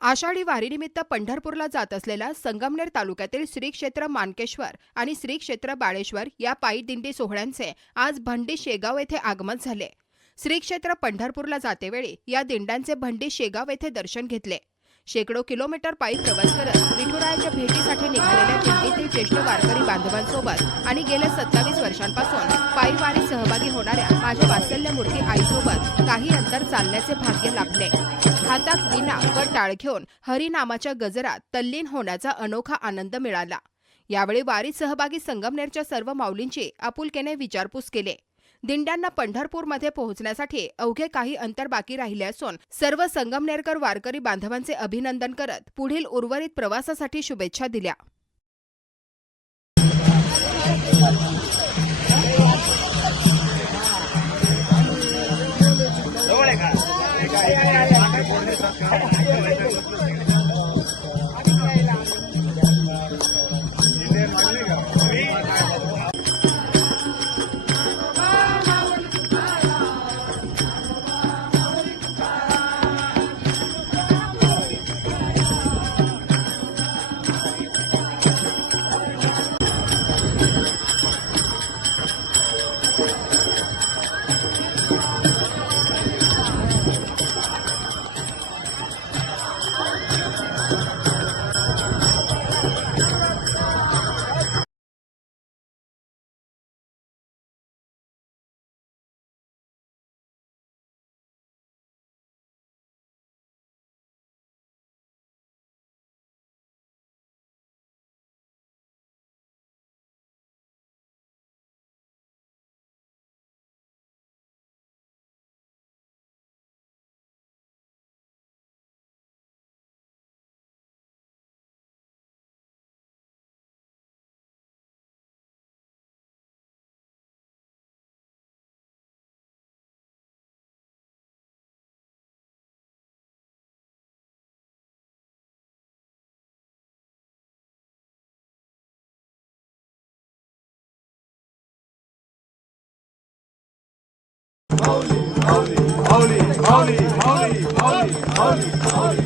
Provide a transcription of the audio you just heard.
आषाढी वारीनिमित्त पंढरपूरला जात असलेल्या संगमनेर तालुक्यातील श्री क्षेत्र मानकेश्वर आणि श्री क्षेत्र बाळेश्वर या पायी दिंडी सोहळ्यांचे आज भंडी शेगाव येथे आगमन झाले। श्री क्षेत्र पंढरपूरला जातेवेळी या दिंड्यांचे भंडी शेगाव येथे दर्शन घेतले। शेकडो किलोमीटर पायी प्रवास करत विठुरायाच्या भेटीसाठी निघालेल्या दिंडीतील ज्येष्ठ वारकरी बांधवांसोबत आणि गेल्या 27 वर्षांपासून पायी वारी सहभागी होणाऱ्या माझ्या वात्सल्यमूर्ती आईसोबत काही अंतर चालण्याचे भाग्य लाभले। हातात वीणा व टाळ घेऊन हरिनामाच्या गजरात तल्लीन होण्याचा अनोखा आनंद मिळाला। यावेळी वारीत सहभागी संगमनेरच्या सर्व माऊलींची आपुलकीने विचारपूस केली। दिंड्यांना पंढरपूरमध्ये पोहोचण्यासाठी अवघे काही अंतर बाकी राहिले असून सर्व संगमनेरकर वारकरी बांधवांचे अभिनंदन करत पुढील उर्वरित प्रवासासाठी शुभेच्छा दिल्या। Holy, holy, holy, holy, holy, holy, holy.